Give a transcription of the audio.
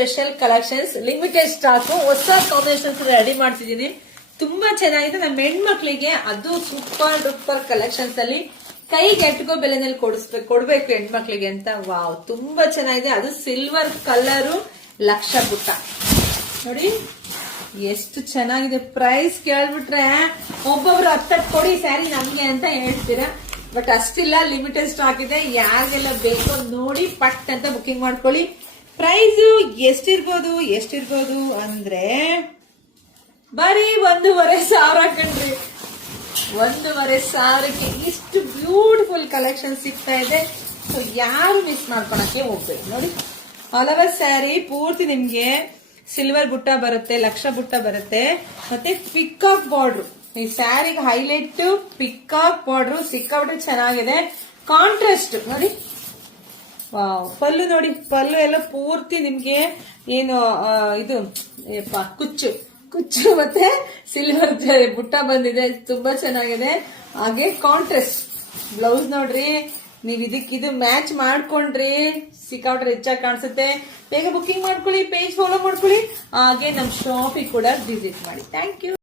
Special collections, limited stock, ಹೊಸ combinations ready ಮಾಡ್ತಿದ್ದೀನಿ. ತುಂಬಾ ಚೆನ್ನಾಗಿದೆ. ನಮ್ಮ ಹೆಣ್ಮಕ್ಳಿಗೆ ಅದು ಸೂಪರ್ ಡೂಪರ್ ಕಲೆಕ್ಷನ್ಸ್ ಅಲ್ಲಿ ಕೈಗೆ ಎಟ್ಕೋ ಬೆಲೆನಲ್ಲಿ ಕೊಡ್ಬೇಕು ಹೆಣ್ಮಕ್ಳಿಗೆ ಅಂತ. ವಾವ್, ತುಂಬಾ ಚೆನ್ನಾಗಿದೆ. ಅದು ಸಿಲ್ವರ್ ಕಲರು, ಲಕ್ಷ ಬುಟ್ಟ ನೋಡಿ ಎಷ್ಟು ಚೆನ್ನಾಗಿದೆ. ಪ್ರೈಸ್ ಕೇಳ್ಬಿಟ್ರೆ ಒಬ್ಬೊಬ್ರು 10 ಕೊಡಿ ಸ್ಯಾರಿ ನಮ್ಗೆ ಅಂತ ಹೇಳ್ತೀರಾ. ಬಟ್ ಅಷ್ಟಿಲ್ಲ, ಲಿಮಿಟೆಡ್ ಸ್ಟಾಕ್ ಇದೆ. ಯಾರಿಗೆಲ್ಲ ಬೇಕೋ ನೋಡಿ ಪಟ್ ಅಂತ ಬುಕಿಂಗ್ ಮಾಡ್ಕೊಳ್ಳಿ. ಪ್ರೈಸ್ ಎಷ್ಟಿರ್ಬೋದು ಅಂದ್ರೆ ಬರೀ 1,500 ಕಣ್ರಿ. 1,500ಕ್ಕೆ ಇಷ್ಟು ಬ್ಯೂಟಿಫುಲ್ ಕಲೆಕ್ಷನ್ ಸಿಗ್ತಾ ಇದೆ. ಸೊ ಯಾರು ಮಿಸ್ ಮಾಡ್ಕೊಳಕ್ಕೆ ಹೋಗ್ಬೇಕು ನೋಡಿ. ಆಲ್ ಓವರ್ ಸ್ಯಾರಿ ಪೂರ್ತಿ ನಿಮ್ಗೆ ಸಿಲ್ವರ್ ಬುಟ್ಟ ಬರುತ್ತೆ, ಲಕ್ಷ ಬುಟ್ಟ ಬರುತ್ತೆ, ಮತ್ತೆ ಪಿಕಾಕ್ ಬಾರ್ಡ್ರು. ಈ ಸ್ಯಾರಿಗೆ ಹೈಲೈಟ್ ಪಿಕಾಕ್ ಬಾರ್ಡ್ರು ಸಿಕ್ಕಾಬಿಟ್ರೆ ಚೆನ್ನಾಗಿದೆ. ಕಾಂಟ್ರಾಸ್ಟ್ ನೋಡಿ. ವಾವ್, ಪಲ್ಲು ನೋಡಿ. ಪಲ್ಲು ಎಲ್ಲ ಪೂರ್ತಿ ನಿಮ್ಗೆ ಏನು ಇದು ಕುಚ್ಚು ಮತ್ತೆ ಸಿಲ್ವರ್ ಬುಟ್ಟ ಬಂದಿದೆ. ತುಂಬಾ ಚೆನ್ನಾಗಿದೆ. ಹಾಗೆ ಕಾಂಟ್ರಾಸ್ಟ್ ಬ್ಲೌಸ್ ನೋಡ್ರಿ. ನೀವ್ ಇದಕ್ಕಿದು ಮ್ಯಾಚ್ ಮಾಡ್ಕೊಂಡ್ರಿ ಸಿಕ್ಕಾಬಿಟ್ರೆ ಹೆಚ್ಚಾಗಿ ಕಾಣಿಸುತ್ತೆ. ಬೇಗ ಬುಕಿಂಗ್ ಮಾಡ್ಕೊಳ್ಳಿ, ಪೇಜ್ ಫಾಲೋ ಮಾಡ್ಕೊಳ್ಳಿ. ಹಾಗೆ ನಮ್ ಶಾಪಿಗೆ ಕೂಡ ವಿಸಿಟ್ ಮಾಡಿ. Thank you.